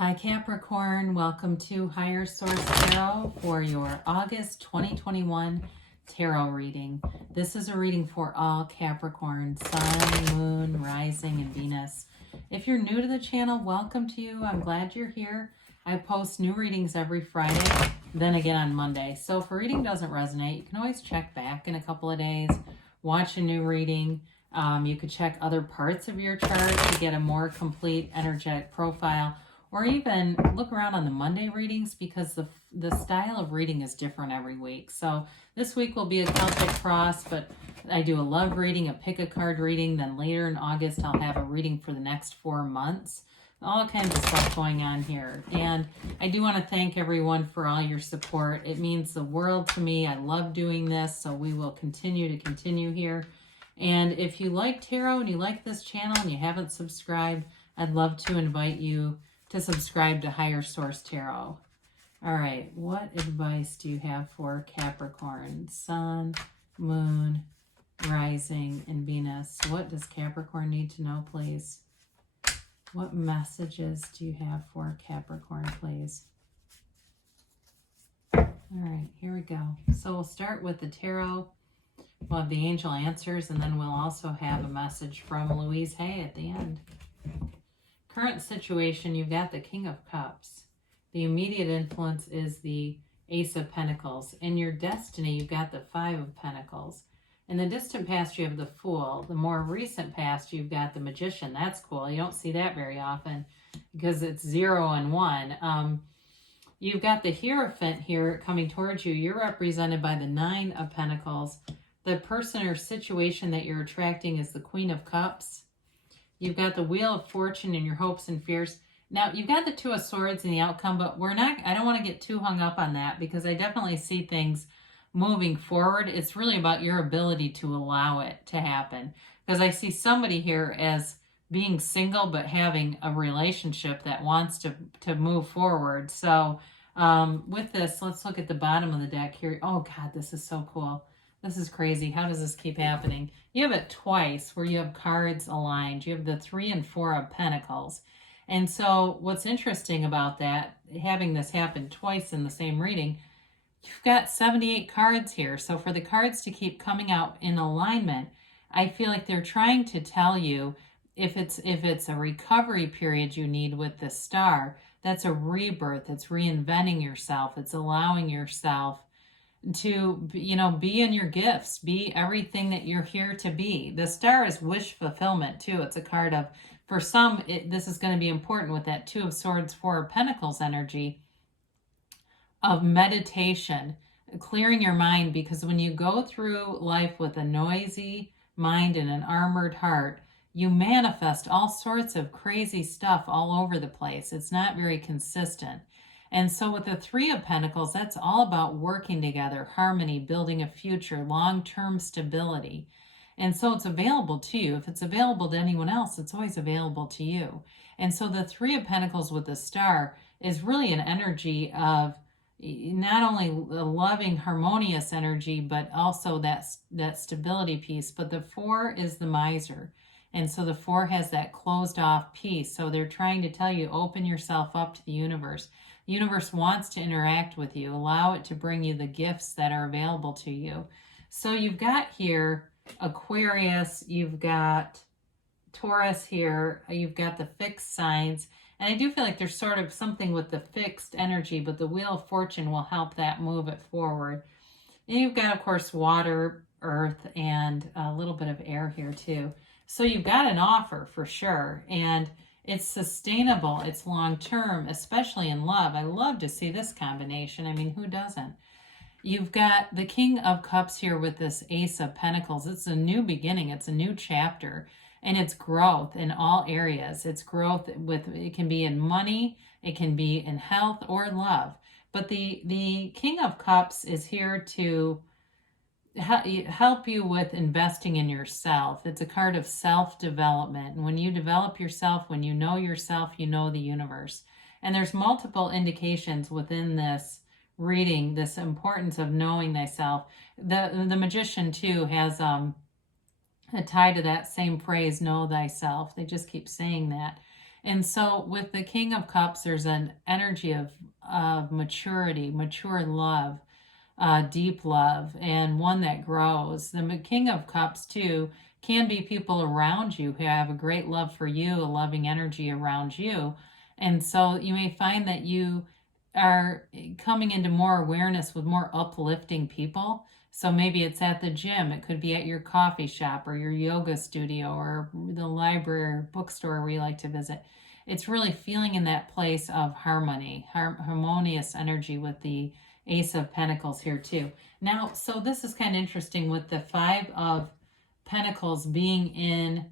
Hi Capricorn, welcome to Higher Source Tarot for your August 2021 tarot reading. This is a reading for all Capricorn, Sun, Moon, Rising, and Venus. If you're new to the channel, welcome to you. I'm glad you're here. I post new readings every Friday, then again on Monday. So if a reading doesn't resonate, you can always check back in a couple of days, watch a new reading. You could check other parts of your chart to get a more complete energetic profile, or even look around on the Monday readings because the style of reading is different every week. So this week will be a Celtic cross, but I do a love reading, a pick a card reading. Then later in August, I'll have a reading for the next 4 months. All kinds of stuff going on here. And I do want to thank everyone for all your support. It means the world to me. I love doing this, so we will continue here. And if you like tarot and you like this channel and you haven't subscribed, I'd love to invite you to subscribe to Higher Source Tarot. All right, what advice do you have for Capricorn, Sun, Moon, Rising, and Venus? What does Capricorn need to know, please? What messages do you have for Capricorn, please? All right, here we go. So we'll start with the tarot. We'll have the angel answers, and then we'll also have a message from Louise Hay at the end. Current situation, you've got the King of Cups. The immediate influence is the Ace of Pentacles. In your destiny, you've got the Five of Pentacles. In the distant past, you have the Fool. The more recent past, you've got the Magician. That's cool. You don't see that very often because it's 0 and 1. You've got the Hierophant here coming towards you. You're represented by the Nine of Pentacles. The person or situation that you're attracting is the Queen of Cups. You've got the Wheel of Fortune and your hopes and fears. Now, you've got the Two of Swords in the outcome, but I don't want to get too hung up on that because I definitely see things moving forward. It's really about your ability to allow it to happen. Because I see somebody here as being single but having a relationship that wants to move forward. So with this, let's look at the bottom of the deck here. Oh, God, this is so cool. This is crazy. How does this keep happening? You have it twice where you have cards aligned. You have the 3 and 4 of Pentacles. And so what's interesting about that, having this happen twice in the same reading, you've got 78 cards here. So for the cards to keep coming out in alignment, I feel like they're trying to tell you if it's a recovery period you need with the Star, that's a rebirth. It's reinventing yourself. It's allowing yourself to, be in your gifts, be everything that you're here to be. The Star is wish fulfillment too. It's a card of, for some, this is going to be important with that Two of Swords, Four of Pentacles energy of meditation, clearing your mind, because when you go through life with a noisy mind and an armored heart, you manifest all sorts of crazy stuff all over the place. It's not very consistent. And so with the Three of Pentacles, that's all about working together, harmony, building a future, long-term stability. And so it's available to you. If it's available to anyone else, it's always available to you. And so the Three of Pentacles with the Star is really an energy of not only a loving, harmonious energy, but also that stability piece. But the Four is the miser. And so the Four has that closed off piece. So they're trying to tell you, open yourself up to the universe. The universe wants to interact with you. Allow it to bring you the gifts that are available to you. So you've got here Aquarius, you've got Taurus here, you've got the fixed signs. And I do feel like there's sort of something with the fixed energy, but the Wheel of Fortune will help that move it forward. And you've got, of course, water, earth, and a little bit of air here too. So you've got an offer for sure. And it's sustainable, it's long-term, especially in love. I love to see this combination. I mean, who doesn't? You've got the King of Cups here with this Ace of Pentacles. It's a new beginning. It's a new chapter. And it's growth in all areas. It's growth it can be in money, it can be in health or love. But the King of Cups is here to help you with investing in yourself. It's a card of self-development. And when you develop yourself, when you know yourself, you know the universe. And there's multiple indications within this reading, this importance of knowing thyself. The Magician too has a tie to that same phrase, know thyself. They just keep saying that. And so with the King of Cups, there's an energy of maturity, mature love, deep love, and one that grows. The King of Cups, too, can be people around you who have a great love for you, a loving energy around you. And so you may find that you are coming into more awareness with more uplifting people. So maybe it's at the gym, it could be at your coffee shop or your yoga studio or the library or bookstore where you like to visit. It's really feeling in that place of harmony, harmonious energy with the Ace of Pentacles here too. Now, so this is kind of interesting with the Five of Pentacles being in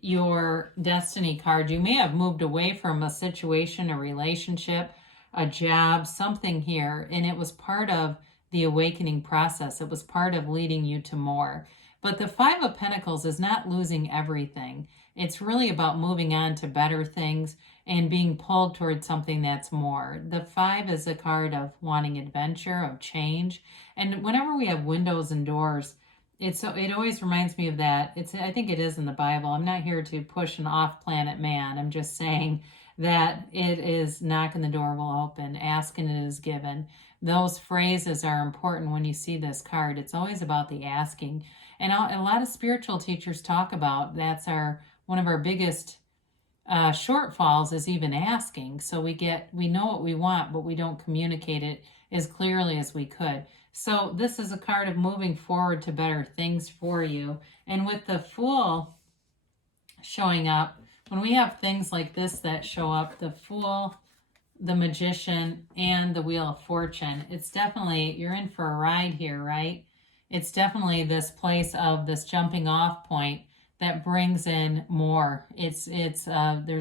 your Destiny card. You may have moved away from a situation, a relationship, a job, something here, and it was part of the awakening process. It was part of leading you to more. But the Five of Pentacles is not losing everything. It's really about moving on to better things and being pulled towards something that's more. The Five is a card of wanting adventure, of change. And whenever we have windows and doors, it always reminds me of that. I think it is in the Bible. I'm not here to push an off-planet man. I'm just saying that it is knocking the door will open, asking it is given. Those phrases are important when you see this card. It's always about the asking. And a lot of spiritual teachers talk about that's one of our biggest shortfalls is even asking. So we know what we want, but we don't communicate it as clearly as we could. So this is a card of moving forward to better things for you. And with the Fool showing up, when we have things like this that show up, the Fool, the Magician, and the Wheel of Fortune, it's definitely, you're in for a ride here, right? It's definitely this place of this jumping off point that brings in more. There's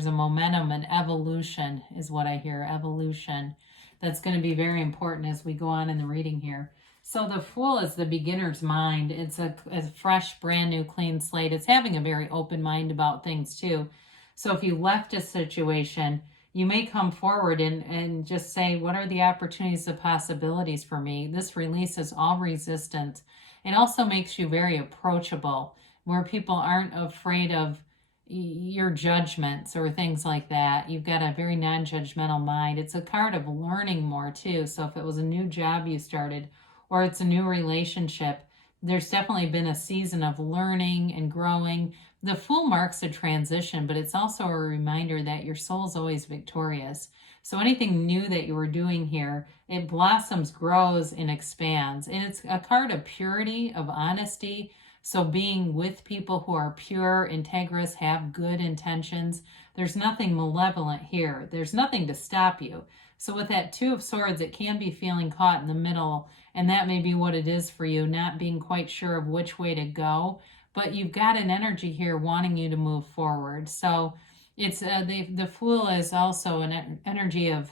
a momentum, an evolution is what I hear, evolution. That's going to be very important as we go on in the reading here. So the Fool is the beginner's mind. It's a fresh, brand new, clean slate. It's having a very open mind about things too. So if you left a situation, you may come forward and just say, what are the opportunities, the possibilities for me? This releases all resistance. It also makes you very approachable, where people aren't afraid of your judgments or things like that. You've got a very non-judgmental mind. It's a card of learning more too. So if it was a new job you started or it's a new relationship, there's definitely been a season of learning and growing. The Fool marks a transition, but it's also a reminder that your soul's always victorious. So anything new that you were doing here, it blossoms, grows, and expands. And it's a card of purity, of honesty. So being with people who are pure, integrous, have good intentions. There's nothing malevolent here. There's nothing to stop you. So with that Two of Swords, it can be feeling caught in the middle, and that may be what it is for you, not being quite sure of which way to go. But you've got an energy here wanting you to move forward. So it's the Fool is also an energy of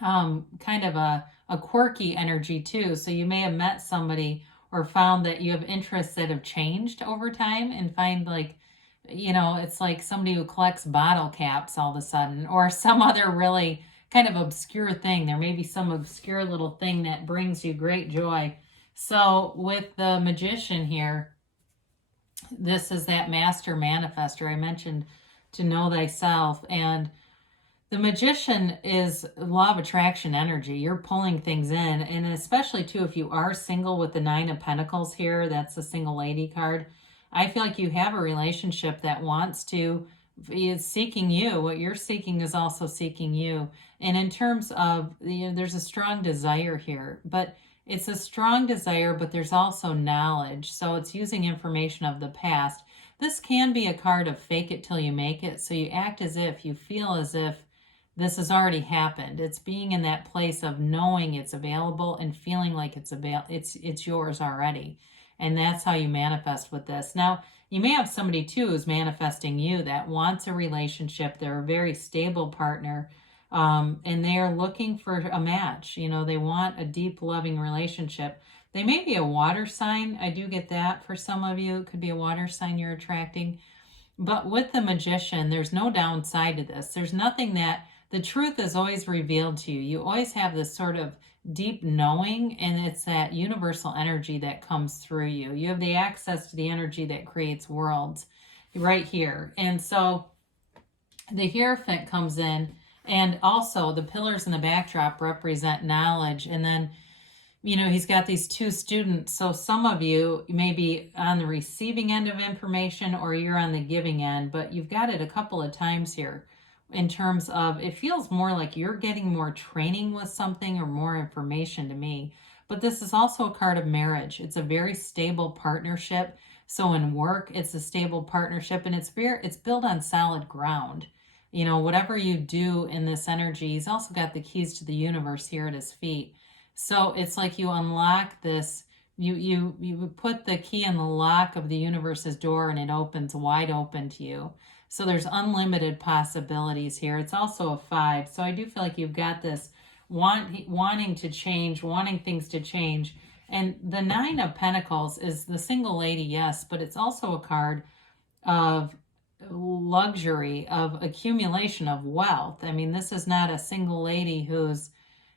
kind of a quirky energy too. So you may have met somebody or found that you have interests that have changed over time and find it's like somebody who collects bottle caps all of a sudden or some other really kind of obscure thing. There may be some obscure little thing that brings you great joy. So with the Magician here, this is that master manifester I mentioned, to know thyself. And the Magician is law of attraction energy. You're pulling things in. And especially too, if you are single with the Nine of Pentacles here, that's the single lady card. I feel like you have a relationship that is seeking you. What you're seeking is also seeking you. And in terms of, there's a strong desire here, but it's a strong desire, but there's also knowledge. So it's using information of the past. This can be a card of fake it till you make it. So you act as if, you feel as if this has already happened. It's being in that place of knowing it's available and feeling like it's yours already. And that's how you manifest with this. Now, you may have somebody too who's manifesting you that wants a relationship. They're a very stable partner. And they are looking for a match. They want a deep, loving relationship. They may be a water sign. I do get that for some of you. It could be a water sign you're attracting. But with the Magician, there's no downside to this. There's nothing that the truth is always revealed to you. You always have this sort of deep knowing, and it's that universal energy that comes through you. You have the access to the energy that creates worlds right here. And so The Hierophant comes in, and also the pillars in the backdrop represent knowledge. And then, you know, he's got these two students. So some of you may be on the receiving end of information or you're on the giving end, but you've got it a couple of times here in terms of, it feels more like you're getting more training with something or more information to me. But this is also a card of marriage. It's a very stable partnership. So in work, it's a stable partnership, and it's built on solid ground. You know, whatever you do in this energy, he's also got the keys to the universe here at his feet. So it's like you unlock this, you put the key in the lock of the universe's door, and it opens wide open to you. So there's unlimited possibilities here. It's also a 5. So I do feel like you've got this wanting to change, wanting things to change. And the 9 of Pentacles is the single lady, yes, but it's also a card of luxury, of accumulation of wealth. I mean, this is not a single lady who's,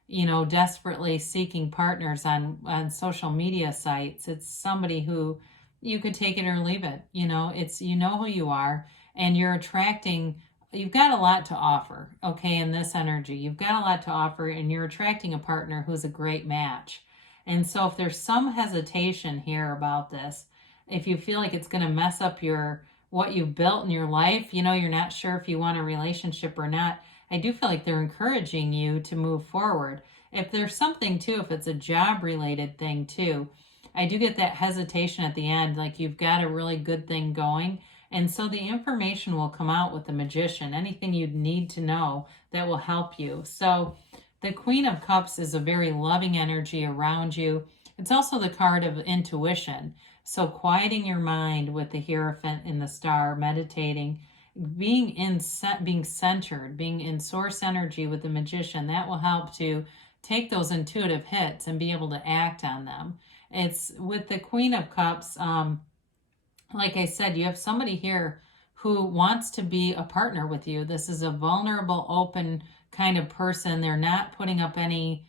you know, desperately seeking partners on social media sites. It's somebody who you could take it or leave it. You know, it's, you know who you are, and you're attracting, you've got a lot to offer, okay, in this energy. You've got a lot to offer, and you're attracting a partner who's a great match. And so if there's some hesitation here about this, if you feel like it's going to mess up what you've built in your life, you know, you're not sure if you want a relationship or not, I do feel like they're encouraging you to move forward. If there's something too, if it's a job related thing too, I do get that hesitation at the end, like you've got a really good thing going. And so the information will come out with the Magician, anything you'd need to know that will help you. So the Queen of Cups is a very loving energy around you. It's also the card of intuition. So quieting your mind with the Hierophant in the Star, meditating, being centered, being in source energy with the Magician, that will help to take those intuitive hits and be able to act on them. It's with the Queen of Cups, like I said, you have somebody here who wants to be a partner with you. This is a vulnerable, open kind of person. They're not putting up any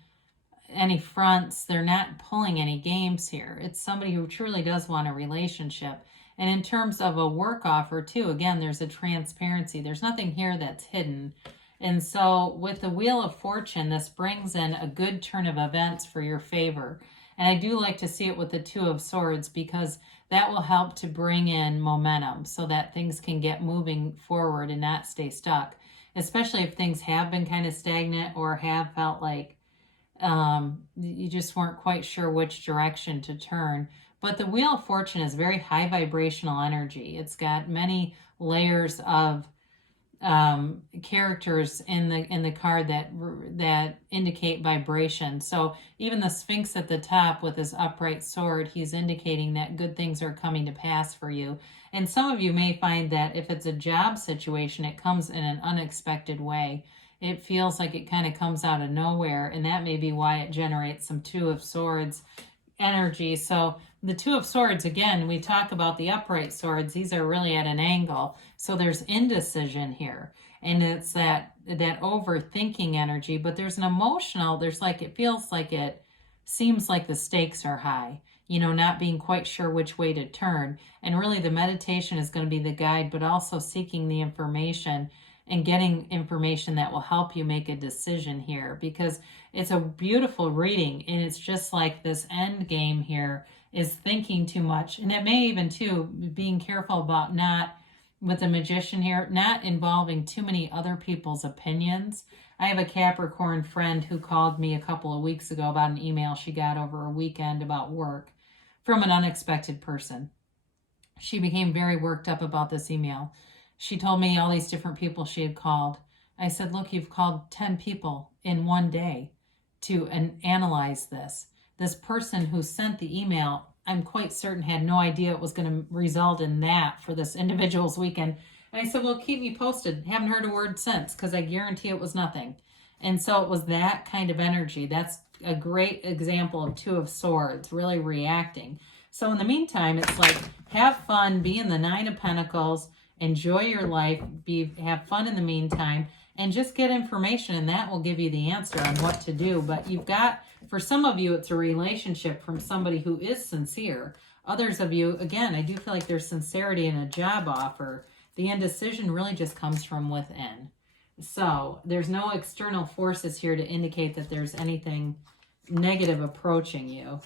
fronts. They're not pulling any games here. It's somebody who truly does want a relationship. And in terms of a work offer too, again, there's a transparency. There's nothing here that's hidden. And so with the Wheel of Fortune, this brings in a good turn of events for your favor. And I do like to see it with the 2 of Swords, because that will help to bring in momentum so that things can get moving forward and not stay stuck, especially if things have been kind of stagnant or have felt like you just weren't quite sure which direction to turn. But the Wheel of Fortune is very high vibrational energy. It's got many layers of characters in the card that indicate vibration. So even the Sphinx at the top with his upright sword, he's indicating that good things are coming to pass for you. And some of you may find that if it's a job situation, it comes in an unexpected way. It feels like it kind of comes out of nowhere, and that may be why it generates some 2 of Swords energy. So the 2 of Swords, again, we talk about the upright swords. These are really at an angle. So there's indecision here. And it's that overthinking energy, but there's an emotional, it feels like it seems like the stakes are high, you know, not being quite sure which way to turn. And really the meditation is going to be the guide, but also seeking the information and getting information that will help you make a decision here, because it's a beautiful reading. And it's just like this end game here is thinking too much. And it may even too, being careful about not, with the Magician here, not involving too many other people's opinions. I have a Capricorn friend who called me a couple of weeks ago about an email she got over a weekend about work from an unexpected person. She became very worked up about this email. She told me all these different people she had called. I said, look, you've called 10 people in one day to analyze this. This person who sent the email, I'm quite certain, had no idea it was going to result in that for this individual's weekend. And I said, well, keep me posted. Haven't heard a word since, because I guarantee it was nothing. And so it was that kind of energy. That's a great example of 2 of Swords, really reacting. So in the meantime, it's like, have fun, be in the 9 of Pentacles, enjoy your life, have fun in the meantime, and just get information, and that will give you the answer on what to do. But you've got, for some of you, it's a relationship from somebody who is sincere. Others of you, again, I do feel like there's sincerity in a job offer. The indecision really just comes from within. So there's no external forces here to indicate that there's anything negative approaching you.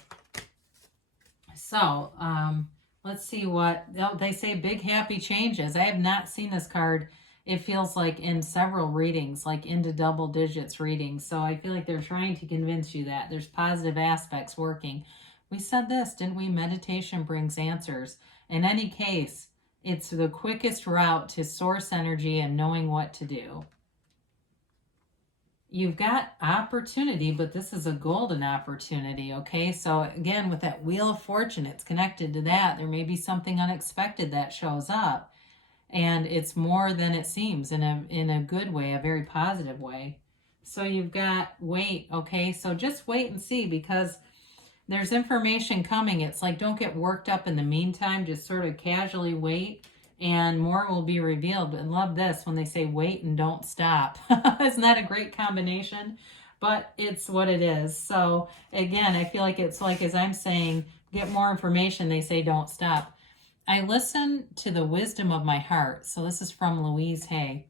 So let's see what, oh, they say big happy changes. I have not seen this card. It feels like in several readings, like into double digits readings. So I feel like they're trying to convince you that there's positive aspects working. We said this, didn't we? Meditation brings answers. In any case, it's the quickest route to source energy and knowing what to do. You've got opportunity, but this is a golden opportunity, okay? So again, with that Wheel of Fortune, it's connected to that. There may be something unexpected that shows up, and it's more than it seems in a good way, a very positive way. So you've got wait, okay? So just wait and see, because there's information coming. It's like, don't get worked up in the meantime. Just sort of casually wait, and more will be revealed. And love this when they say wait and don't stop. Isn't that a great combination? But it's what it is. So again, I feel like it's like, as I'm saying, get more information. They say don't stop. I listen to the wisdom of my heart. So this is from Louise Hay.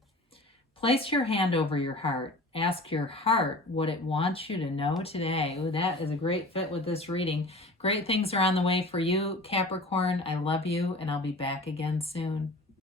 Place your hand over your heart. Ask your heart what it wants you to know today. Ooh, that is a great fit with this reading. Great things are on the way for you, Capricorn. I love you, and I'll be back again soon.